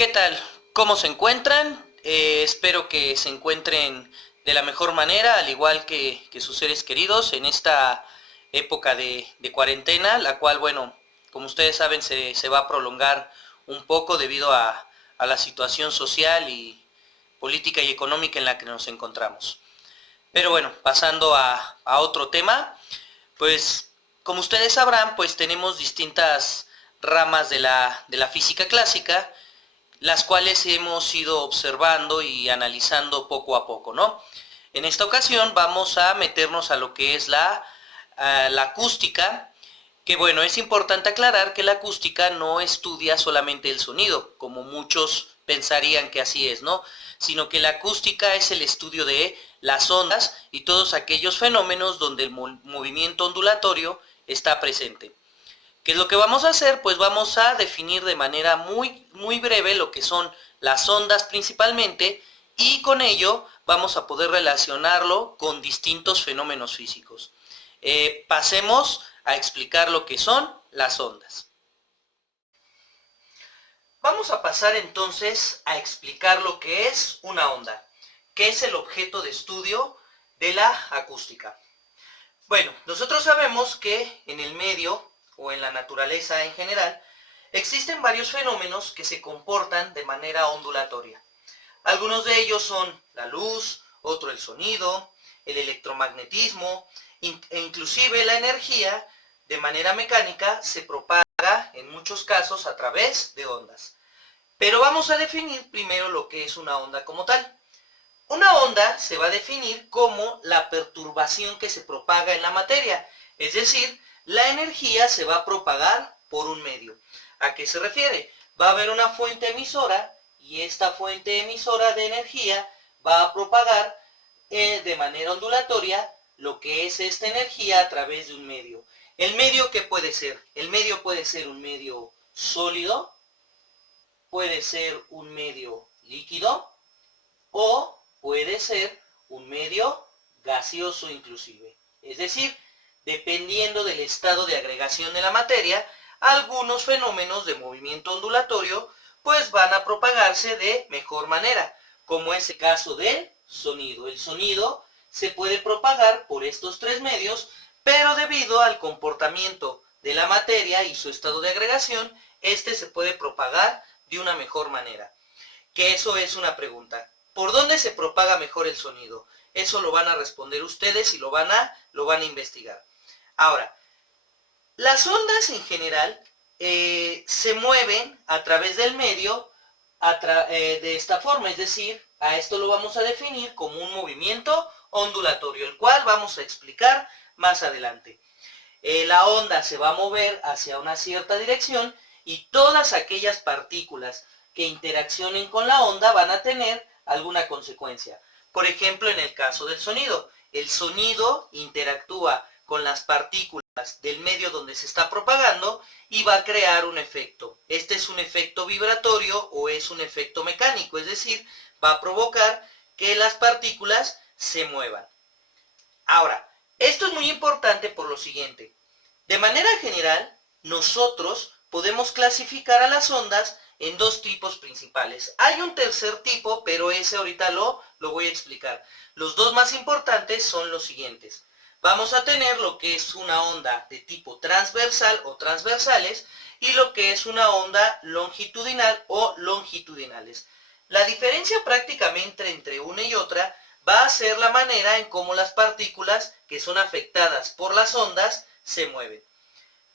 ¿Qué tal? ¿Cómo se encuentran? Espero que se encuentren de la mejor manera, al igual que sus seres queridos en esta época de cuarentena, la cual, bueno, como ustedes saben, se va a prolongar un poco debido a la situación social y política y económica en la que nos encontramos. Pero bueno, pasando a otro tema, pues como ustedes sabrán, pues tenemos distintas ramas de la física clásica, las cuales hemos ido observando y analizando poco a poco, ¿no? En esta ocasión vamos a meternos a lo que es la acústica, que bueno, es importante aclarar que la acústica no estudia solamente el sonido, como muchos pensarían que así es, ¿no? Sino que la acústica es el estudio de las ondas y todos aquellos fenómenos donde el movimiento ondulatorio está presente. ¿Qué es lo que vamos a hacer? Pues vamos a definir de manera muy breve lo que son las ondas principalmente, y con ello vamos a poder relacionarlo con distintos fenómenos físicos. Pasemos a explicar lo que son las ondas. Vamos a pasar entonces a explicar lo que es una onda, que es el objeto de estudio de la acústica. Bueno, nosotros sabemos que en el medio o en la naturaleza en general, existen varios fenómenos que se comportan de manera ondulatoria. Algunos de ellos son la luz, otro el sonido, el electromagnetismo e inclusive la energía de manera mecánica se propaga en muchos casos a través de ondas. Pero vamos a definir primero lo que es una onda como tal. Una onda se va a definir como la perturbación que se propaga en la materia, es decir, la energía se va a propagar por un medio. ¿A qué se refiere? Va a haber una fuente emisora y esta fuente emisora de energía va a propagar de manera ondulatoria lo que es esta energía a través de un medio. ¿El medio qué puede ser? El medio puede ser un medio sólido, puede ser un medio líquido o puede ser un medio gaseoso inclusive. Es decir, dependiendo del estado de agregación de la materia, algunos fenómenos de movimiento ondulatorio pues van a propagarse de mejor manera, como es el caso del sonido. El sonido se puede propagar por estos tres medios, pero debido al comportamiento de la materia y su estado de agregación, este se puede propagar de una mejor manera. Que eso es una pregunta. ¿Por dónde se propaga mejor el sonido? Eso lo van a responder ustedes y lo van a investigar. Ahora, las ondas en general se mueven a través del medio de esta forma, es decir, a esto lo vamos a definir como un movimiento ondulatorio, el cual vamos a explicar más adelante. La onda se va a mover hacia una cierta dirección y todas aquellas partículas que interaccionen con la onda van a tener alguna consecuencia. Por ejemplo, en el caso del sonido, el sonido interactúa con las partículas del medio donde se está propagando y va a crear un efecto. Este es un efecto vibratorio o es un efecto mecánico, es decir, va a provocar que las partículas se muevan. Ahora, esto es muy importante por lo siguiente. De manera general, nosotros podemos clasificar a las ondas en dos tipos principales. Hay un tercer tipo, pero ese ahorita lo voy a explicar. Los dos más importantes son los siguientes. Vamos a tener lo que es una onda de tipo transversal o transversales y lo que es una onda longitudinal o longitudinales. La diferencia prácticamente entre una y otra va a ser la manera en cómo las partículas que son afectadas por las ondas se mueven.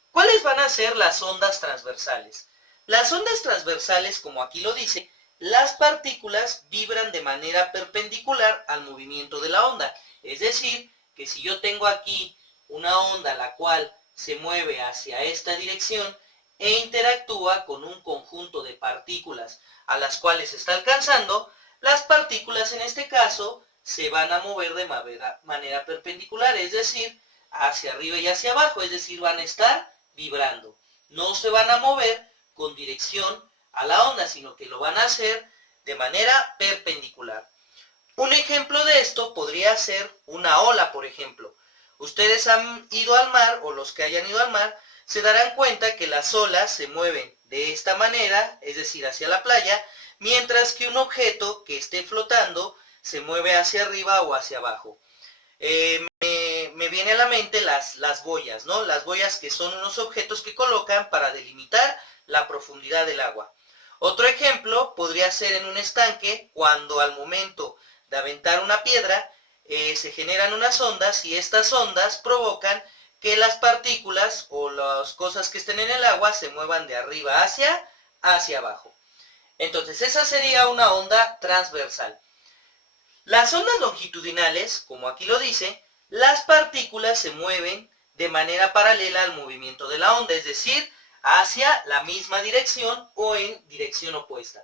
¿Cuáles van a ser las ondas transversales? Las ondas transversales, como aquí lo dice, las partículas vibran de manera perpendicular al movimiento de la onda. Es decir, que si yo tengo aquí una onda la cual se mueve hacia esta dirección e interactúa con un conjunto de partículas a las cuales está alcanzando, las partículas en este caso se van a mover de manera perpendicular, es decir, hacia arriba y hacia abajo, es decir, van a estar vibrando. No se van a mover con dirección a la onda, sino que lo van a hacer de manera perpendicular. Un ejemplo de esto podría ser una ola, por ejemplo. Ustedes han ido al mar, o los que hayan ido al mar, se darán cuenta que las olas se mueven de esta manera, es decir, hacia la playa, mientras que un objeto que esté flotando se mueve hacia arriba o hacia abajo. Me viene a la mente las boyas, ¿no? Las boyas, que son unos objetos que colocan para delimitar la profundidad del agua. Otro ejemplo podría ser en un estanque, cuando al momento de aventar una piedra se generan unas ondas, y estas ondas provocan que las partículas o las cosas que estén en el agua se muevan de arriba hacia abajo. Entonces esa sería una onda transversal. Las ondas longitudinales, como aquí lo dice, las partículas se mueven de manera paralela al movimiento de la onda, es decir, hacia la misma dirección o en dirección opuesta.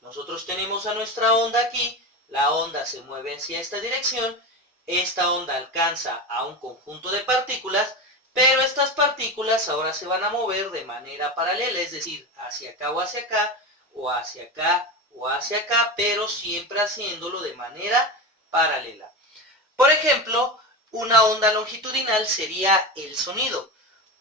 Nosotros tenemos a nuestra onda aquí, la onda se mueve hacia esta dirección, esta onda alcanza a un conjunto de partículas, pero estas partículas ahora se van a mover de manera paralela, es decir, hacia acá o hacia acá, o hacia acá o hacia acá, pero siempre haciéndolo de manera paralela. Por ejemplo, una onda longitudinal sería el sonido.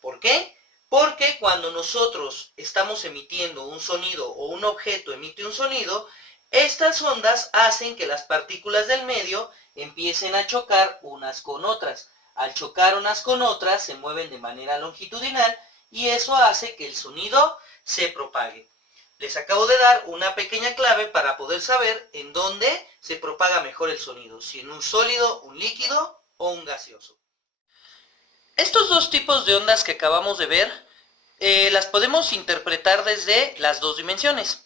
¿Por qué? Porque cuando nosotros estamos emitiendo un sonido o un objeto emite un sonido, estas ondas hacen que las partículas del medio empiecen a chocar unas con otras. Al chocar unas con otras se mueven de manera longitudinal y eso hace que el sonido se propague. Les acabo de dar una pequeña clave para poder saber en dónde se propaga mejor el sonido, si en un sólido, un líquido o un gaseoso. Estos dos tipos de ondas que acabamos de ver, las podemos interpretar desde las dos dimensiones.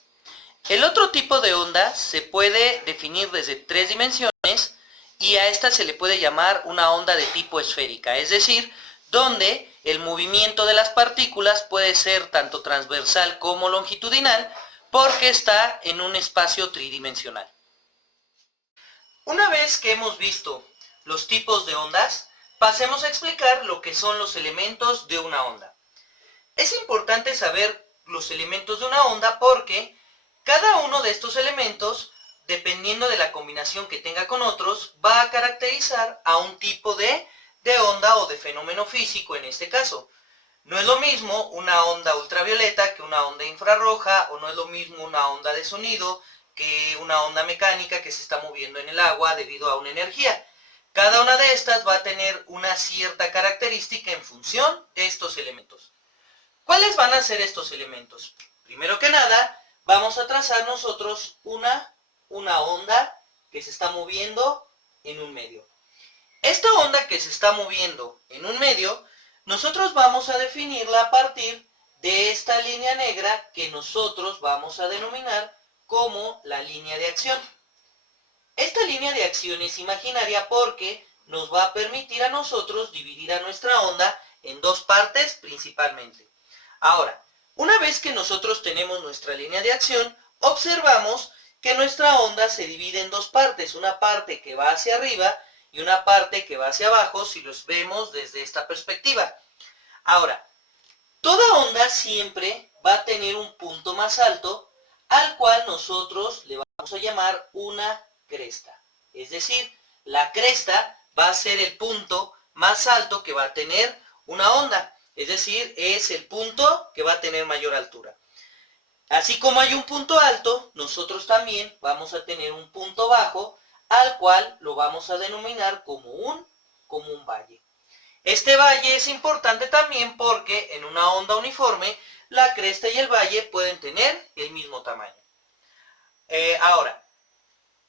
El otro tipo de onda se puede definir desde tres dimensiones y a esta se le puede llamar una onda de tipo esférica, es decir, donde el movimiento de las partículas puede ser tanto transversal como longitudinal porque está en un espacio tridimensional. Una vez que hemos visto los tipos de ondas, pasemos a explicar lo que son los elementos de una onda. Es importante saber los elementos de una onda porque cada uno de estos elementos, dependiendo de la combinación que tenga con otros, va a caracterizar a un tipo de onda o de fenómeno físico en este caso. No es lo mismo una onda ultravioleta que una onda infrarroja, o no es lo mismo una onda de sonido que una onda mecánica que se está moviendo en el agua debido a una energía. Cada una de estas va a tener una cierta característica en función de estos elementos. ¿Cuáles van a ser estos elementos? Primero que nada, vamos a trazar nosotros una onda que se está moviendo en un medio. Esta onda que se está moviendo en un medio, nosotros vamos a definirla a partir de esta línea negra que nosotros vamos a denominar como la línea de acción. Esta línea de acción es imaginaria porque nos va a permitir a nosotros dividir a nuestra onda en dos partes principalmente. Ahora, una vez que nosotros tenemos nuestra línea de acción, observamos que nuestra onda se divide en dos partes, una parte que va hacia arriba y una parte que va hacia abajo si los vemos desde esta perspectiva. Ahora, toda onda siempre va a tener un punto más alto al cual nosotros le vamos a llamar una cresta. Es decir, la cresta va a ser el punto más alto que va a tener una onda. Es decir, es el punto que va a tener mayor altura. Así como hay un punto alto, nosotros también vamos a tener un punto bajo, al cual lo vamos a denominar como un valle. Este valle es importante también porque en una onda uniforme, la cresta y el valle pueden tener el mismo tamaño. Ahora,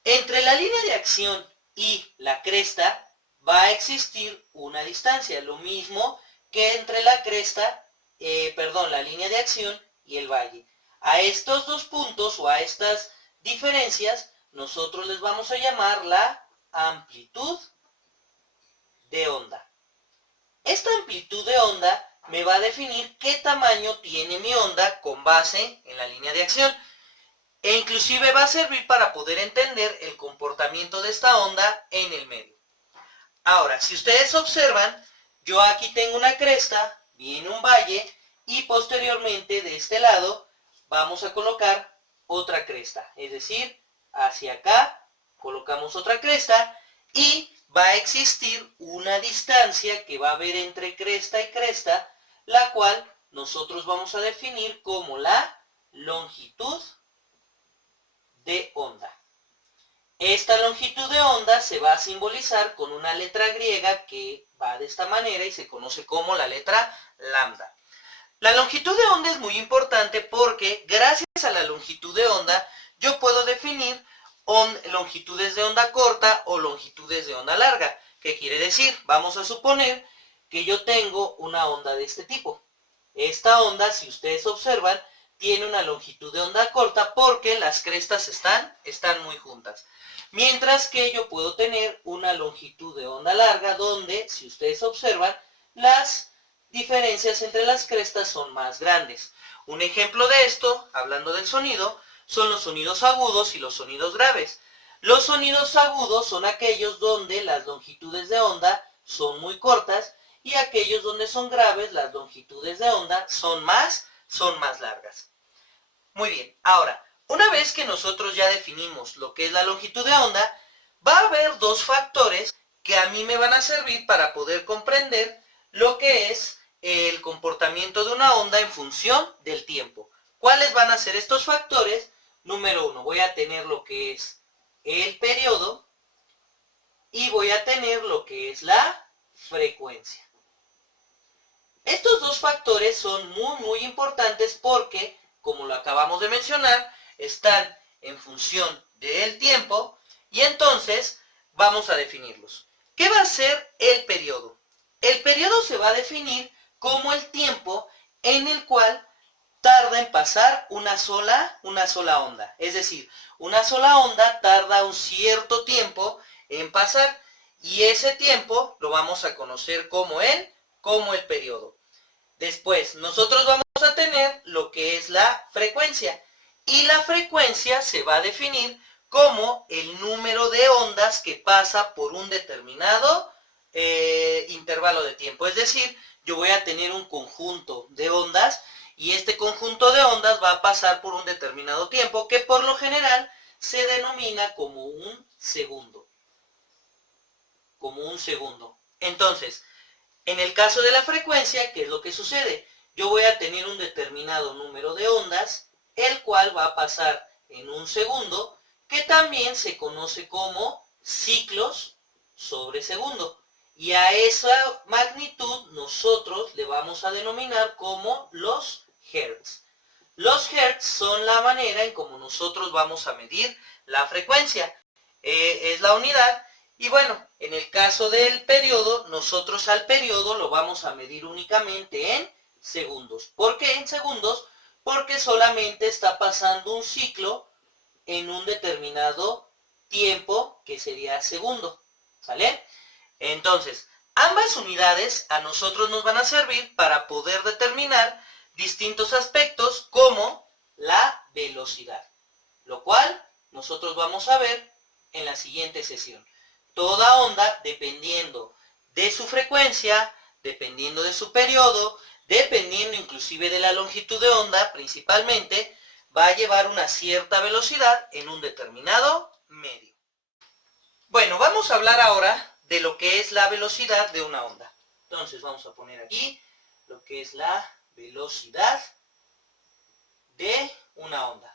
entre la línea de acción y la cresta va a existir una distancia, lo mismo que entre la la línea de acción y el valle. A estos dos puntos o a estas diferencias nosotros les vamos a llamar la amplitud de onda. Esta amplitud de onda me va a definir qué tamaño tiene mi onda con base en la línea de acción. E inclusive va a servir para poder entender el comportamiento de esta onda en el medio. Ahora, si ustedes observan, yo aquí tengo una cresta, viene un valle y posteriormente de este lado vamos a colocar otra cresta. Es decir, hacia acá colocamos otra cresta y va a existir una distancia que va a haber entre cresta y cresta, la cual nosotros vamos a definir como la longitud de onda. Esta longitud de onda se va a simbolizar con una letra griega que va de esta manera y se conoce como la letra lambda. La longitud de onda es muy importante porque gracias a la longitud de onda yo puedo definir longitudes de onda corta o longitudes de onda larga. ¿Qué quiere decir? Vamos a suponer que yo tengo una onda de este tipo. Esta onda, si ustedes observan, tiene una longitud de onda corta porque las crestas están muy juntas. Mientras que yo puedo tener una longitud de onda larga donde, si ustedes observan, las diferencias entre las crestas son más grandes. Un ejemplo de esto, hablando del sonido, son los sonidos agudos y los sonidos graves. Los sonidos agudos son aquellos donde las longitudes de onda son muy cortas y aquellos donde son graves, las longitudes de onda son más largas. Muy bien, ahora, una vez que nosotros ya definimos lo que es la longitud de onda, va a haber dos factores que a mí me van a servir para poder comprender lo que es el comportamiento de una onda en función del tiempo. ¿Cuáles van a ser estos factores? Número uno, voy a tener lo que es el periodo y voy a tener lo que es la frecuencia. Estos dos factores son muy importantes porque, como lo acabamos de mencionar, están en función del tiempo y entonces vamos a definirlos. ¿Qué va a ser el periodo? El periodo se va a definir como el tiempo en el cual tarda en pasar una sola onda. Es decir, una sola onda tarda un cierto tiempo en pasar y ese tiempo lo vamos a conocer como el periodo. Después, nosotros vamos a tener lo que es la frecuencia. Y la frecuencia se va a definir como el número de ondas que pasa por un determinado intervalo de tiempo. Es decir, yo voy a tener un conjunto de ondas y este conjunto de ondas va a pasar por un determinado tiempo que por lo general se denomina como un segundo. Entonces, en el caso de la frecuencia, ¿qué es lo que sucede? Yo voy a tener un determinado número de ondas, el cual va a pasar en un segundo, que también se conoce como ciclos sobre segundo. Y a esa magnitud nosotros le vamos a denominar como los hertz. Los hertz son la manera en cómo nosotros vamos a medir la frecuencia. Es la unidad. Y bueno, en el caso del periodo, nosotros al periodo lo vamos a medir únicamente en segundos. ¿Por qué en segundos? Porque solamente está pasando un ciclo en un determinado tiempo que sería segundo. ¿Sale? Entonces, ambas unidades a nosotros nos van a servir para poder determinar distintos aspectos como la velocidad. Lo cual nosotros vamos a ver en la siguiente sesión. Toda onda, dependiendo de su frecuencia, dependiendo de su periodo, dependiendo inclusive de la longitud de onda, principalmente, va a llevar una cierta velocidad en un determinado medio. Bueno, vamos a hablar ahora de lo que es la velocidad de una onda. Entonces vamos a poner aquí lo que es la velocidad de una onda.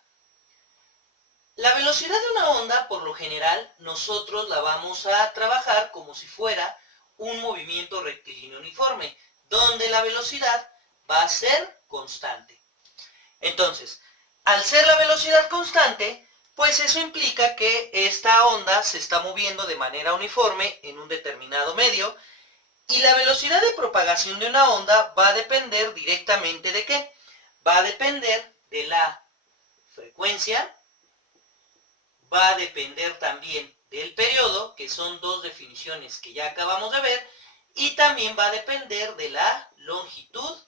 La velocidad de una onda, por lo general, nosotros la vamos a trabajar como si fuera un movimiento rectilíneo uniforme, donde la velocidad va a ser constante. Entonces, al ser la velocidad constante, pues eso implica que esta onda se está moviendo de manera uniforme en un determinado medio, y la velocidad de propagación de una onda va a depender directamente ¿de qué? Va a depender de la frecuencia, va a depender también del periodo, que son dos definiciones que ya acabamos de ver, y también va a depender de la longitud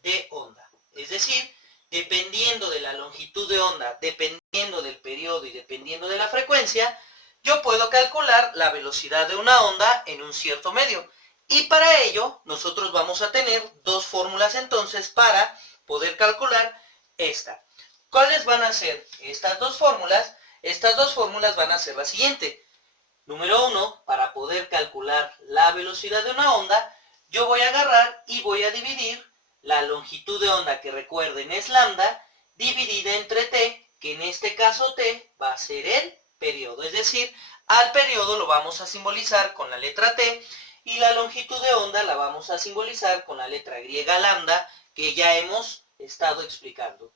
de onda. Es decir, dependiendo de la longitud de onda, dependiendo del periodo y dependiendo de la frecuencia, yo puedo calcular la velocidad de una onda en un cierto medio. Y para ello, nosotros vamos a tener dos fórmulas entonces para poder calcular esta. ¿Cuáles van a ser estas dos fórmulas? Estas dos fórmulas van a ser la siguiente. Número 1, para poder calcular la velocidad de una onda, yo voy a agarrar y voy a dividir la longitud de onda, que recuerden es lambda, dividida entre t, que en este caso t va a ser el periodo. Es decir, al periodo lo vamos a simbolizar con la letra t y la longitud de onda la vamos a simbolizar con la letra griega lambda, que ya hemos estado explicando.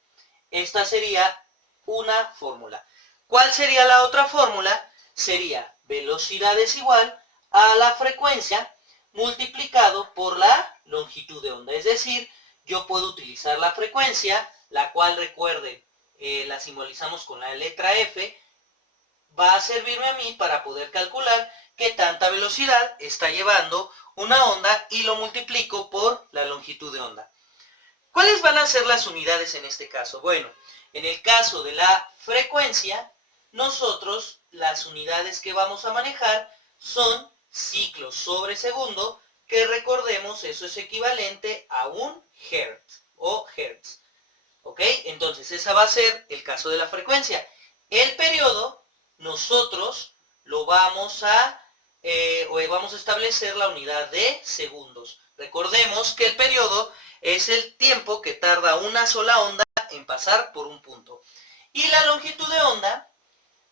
Esta sería una fórmula. ¿Cuál sería la otra fórmula? Sería velocidad es igual a la frecuencia multiplicado por la longitud de onda. Es decir, yo puedo utilizar la frecuencia, la cual recuerden, la simbolizamos con la letra F, va a servirme a mí para poder calcular qué tanta velocidad está llevando una onda y lo multiplico por la longitud de onda. ¿Cuáles van a ser las unidades en este caso? Bueno, en el caso de la frecuencia, nosotros las unidades que vamos a manejar son ciclos sobre segundo, que recordemos eso es equivalente a un hertz o hertz. ¿Ok? Entonces esa va a ser el caso de la frecuencia. El periodo, nosotros lo vamos a establecer la unidad de segundos. Recordemos que el periodo es el tiempo que tarda una sola onda en pasar por un punto. Y la longitud de onda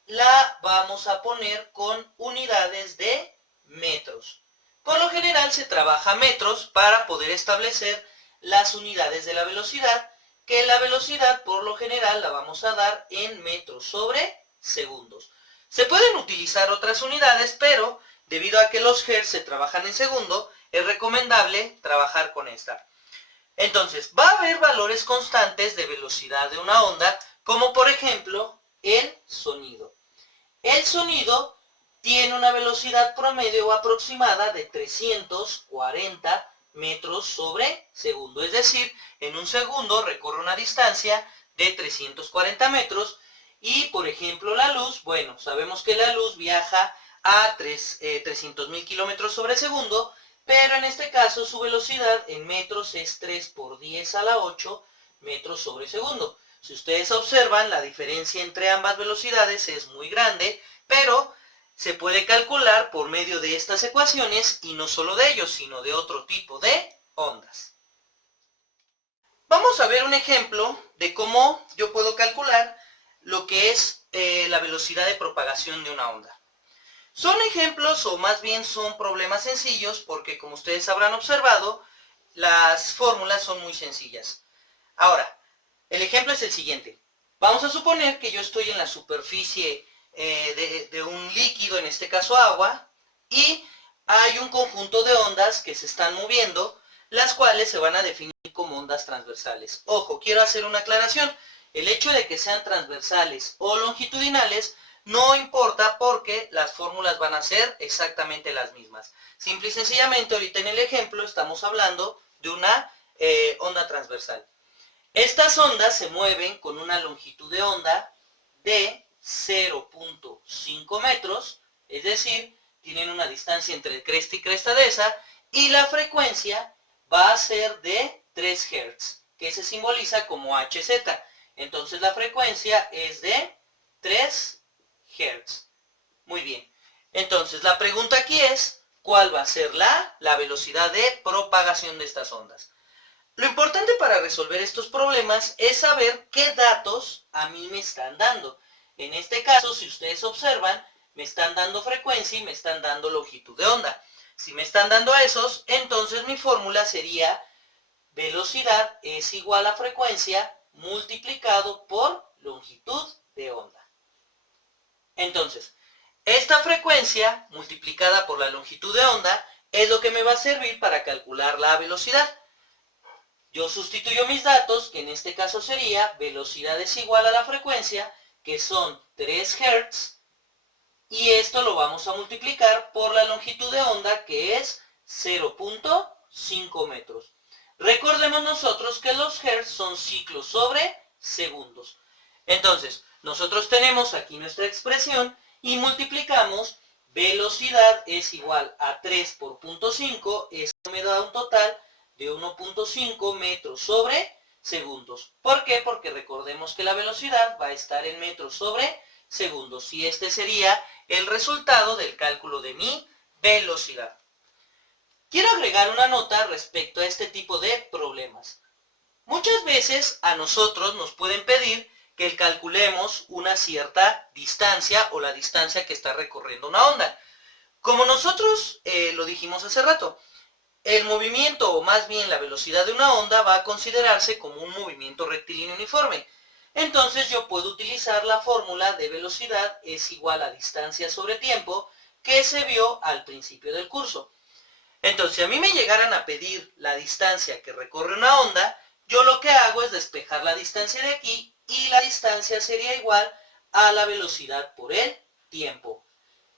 la vamos a poner con unidades de metros. Por lo general se trabaja metros para poder establecer las unidades de la velocidad, que la velocidad por lo general la vamos a dar en metros sobre segundos. Se pueden utilizar otras unidades, pero debido a que los hertz se trabajan en segundo, es recomendable trabajar con esta. Entonces, va a haber valores constantes de velocidad de una onda, como por ejemplo el sonido. El sonido tiene una velocidad promedio o aproximada de 340 metros sobre segundo. Es decir, en un segundo recorre una distancia de 340 metros. Y por ejemplo la luz, bueno, sabemos que la luz viaja a 300.000 kilómetros sobre segundo, pero en este caso su velocidad en metros es 3 por 10 a la 8 metros sobre segundo. Si ustedes observan, la diferencia entre ambas velocidades es muy grande, pero se puede calcular por medio de estas ecuaciones y no solo de ellos, sino de otro tipo de ondas. Vamos a ver un ejemplo de cómo yo puedo calcular lo que es la velocidad de propagación de una onda. Son ejemplos o más bien son problemas sencillos porque como ustedes habrán observado, las fórmulas son muy sencillas. Ahora, el ejemplo es el siguiente. Vamos a suponer que yo estoy en la superficie de un líquido, en este caso agua, y hay un conjunto de ondas que se están moviendo, las cuales se van a definir como ondas transversales. Ojo, quiero hacer una aclaración. El hecho de que sean transversales o longitudinales no importa porque las fórmulas van a ser exactamente las mismas. Simple y sencillamente, ahorita en el ejemplo estamos hablando de una onda transversal. Estas ondas se mueven con una longitud de onda de 0.5 metros, es decir, tienen una distancia entre cresta y cresta de esa, y la frecuencia va a ser de 3 Hz, que se simboliza como Hz. Entonces la frecuencia es de 3 Hz. Muy bien. Entonces la pregunta aquí es, ¿cuál va a ser la velocidad de propagación de estas ondas? Lo importante para resolver estos problemas es saber qué datos a mí me están dando. En este caso, si ustedes observan, me están dando frecuencia y me están dando longitud de onda. Si me están dando esos, entonces mi fórmula sería velocidad es igual a frecuencia multiplicado por longitud de onda. Entonces, esta frecuencia multiplicada por la longitud de onda es lo que me va a servir para calcular la velocidad. Yo sustituyo mis datos, que en este caso sería velocidad es igual a la frecuencia, que son 3 Hz, y esto lo vamos a multiplicar por la longitud de onda, que es 0.5 metros. Recordemos nosotros que los Hz son ciclos sobre segundos. Entonces, nosotros tenemos aquí nuestra expresión y multiplicamos velocidad es igual a 3 por 0.5, esto me da un total de 1.5 metros sobre segundos. ¿Por qué? Porque recordemos que la velocidad va a estar en metros sobre segundos y este sería el resultado del cálculo de mi velocidad. Quiero agregar una nota respecto a este tipo de problemas. Muchas veces a nosotros nos pueden pedir que calculemos una cierta distancia o la distancia que está recorriendo una onda. Como nosotros lo dijimos hace rato, el movimiento, o más bien la velocidad de una onda, va a considerarse como un movimiento rectilíneo uniforme. Entonces yo puedo utilizar la fórmula de velocidad es igual a distancia sobre tiempo que se vio al principio del curso. Entonces, si a mí me llegaran a pedir la distancia que recorre una onda, yo lo que hago es despejar la distancia de aquí y la distancia sería igual a la velocidad por el tiempo.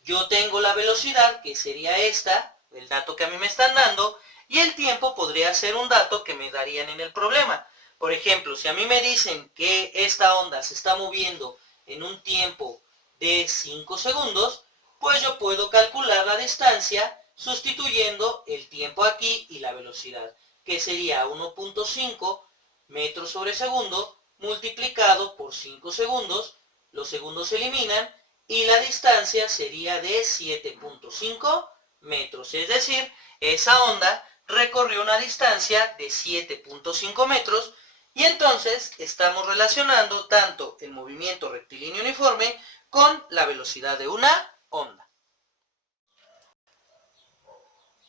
Yo tengo la velocidad, que sería esta, el dato que a mí me están dando, y el tiempo podría ser un dato que me darían en el problema. Por ejemplo, si a mí me dicen que esta onda se está moviendo en un tiempo de 5 segundos, pues yo puedo calcular la distancia sustituyendo el tiempo aquí y la velocidad, que sería 1.5 metros sobre segundo multiplicado por 5 segundos, los segundos se eliminan, y la distancia sería de 7.5 metros, es decir, esa onda recorrió una distancia de 7.5 metros, y entonces estamos relacionando tanto el movimiento rectilíneo uniforme con la velocidad de una onda.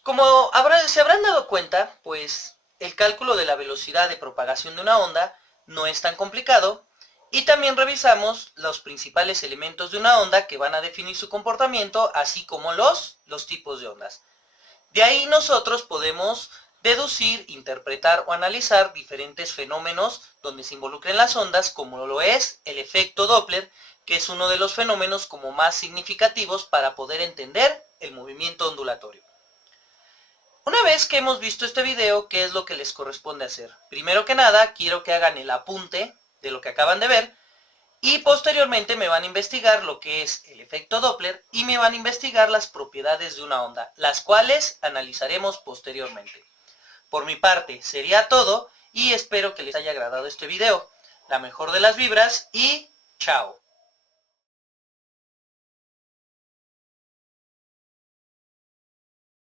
Como se habrán dado cuenta, pues el cálculo de la velocidad de propagación de una onda no es tan complicado, y también revisamos los principales elementos de una onda que van a definir su comportamiento, así como los tipos de ondas. De ahí nosotros podemos deducir, interpretar o analizar diferentes fenómenos donde se involucren las ondas, como lo es el efecto Doppler, que es uno de los fenómenos como más significativos para poder entender el movimiento ondulatorio. Una vez que hemos visto este video, ¿qué es lo que les corresponde hacer? Primero que nada, quiero que hagan el apunte de lo que acaban de ver, y posteriormente me van a investigar lo que es el efecto Doppler y me van a investigar las propiedades de una onda, las cuales analizaremos posteriormente. Por mi parte sería todo, y espero que les haya agradado este video. La mejor de las vibras y chao.